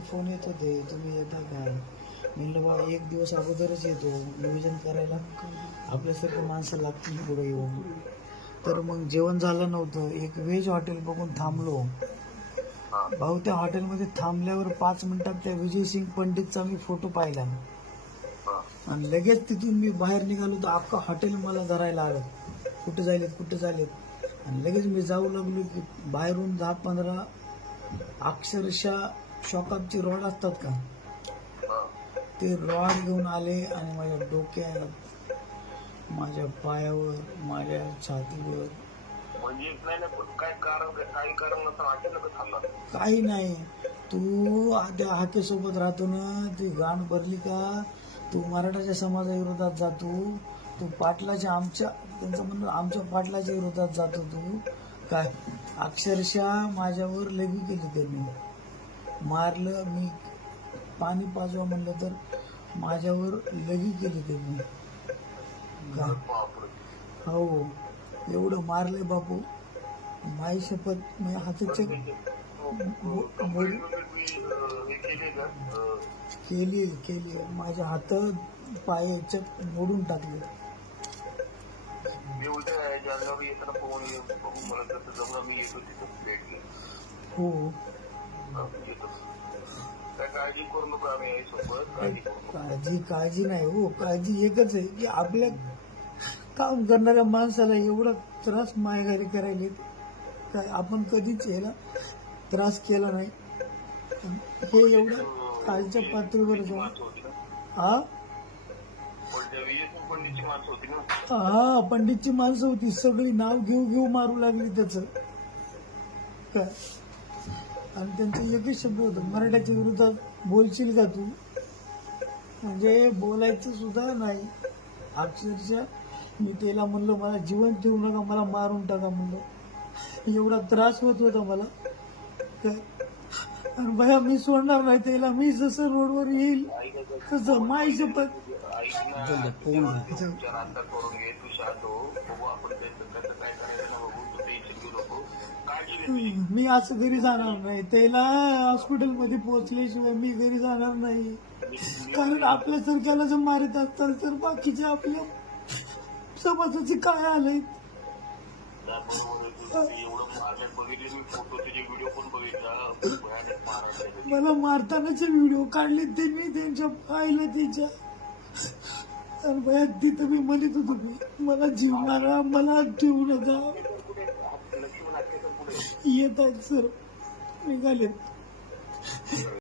Phone येत होते, तुम्ही येता काय? म्हणलं बा एक दिवस अगोदरच येतो, नियोजन करायला आपल्यासारखं माणसं लागतील पुढे येऊन. तर मग जेवण झालं नव्हतं, एक व्हेज हॉटेल बघून थांबलो. भाऊ त्या हॉटेलमध्ये थांबल्यावर 5 मिनिटात त्या विजय सिंग पंडितचा मी फोटो पाहिला आणि लगेच तिथून मी बाहेर निघालो तर अख्खा हॉटेल मला धरायला आलं, कुठे झालेत. आणि लगेच मी जाऊ लागलो की बाहेरून 10-15 अक्षरशः शॉकअपचे रॉड असतात का, ते रॉड घेऊन आले आणि माझ्या डोक्यात, माझ्या पायावर, माझ्या छातीवर. काही नाही. तू त्या हाकेसोबत राहतो ना, ती गाण भरली का, तू मराठाच्या समाजाविरोधात जातो, तू पाटलाच्या त्यांचं म्हणणं आमच्या पाटलाच्या विरोधात जातो तू काय. अक्षरशः माझ्यावर लगी केली त्यांनी, मारलं. मी पाणी पाजवा म्हणलं तर माझ्यावर लगी केली त्यांनी काय. हो, एवढं मारले बापू, माई शपथ. मी हाताचे केली माझ्या हात पायाच्या मोडून टाकले. हो, काळजी नाही हो. काळजी एकच आहे की आपल्या काम करणाऱ्या माणसाला एवढा त्रास मायगारी करायला काय आपण कधीच याला त्रास केला नाही. हे एवढं कालच्या पातळीवर हा पंडितची माणसं होती, सगळी नाव घेऊ मारू लागली त्याच काय. आणि त्यांचं एकच शब्द होतं, मराठ्याच्या विरोधात बोलशील का तू. म्हणजे बोलायचं सुद्धा नाही. अक्षरशः मी त्याला म्हणलं मला जिवंत ठेवू नका, मला मारून टाका म्हणलं, एवढा त्रास होत होता मला काय. आणि भया मी सोडणार नाही त्याला, मी जसं रोडवर येईल तसं माई शपथ. मी असं घरी जाणार नाही, त्याला हॉस्पिटलमध्ये पोहोचल्याशिवाय मी घरी जाणार नाही. कारण आपल्या सरकारला जर मारत असतात तर बाकीच्या आपल्या समाजाचे काय आलंय. मला मारतानाचे व्हिडिओ काढले त्यांनी, त्यांच्या पाहिलं त्याच्या. तिथं मी म्हणत होतो मला जीव मारा, मला ठेवू नका. येत आहेत सर, निघाले.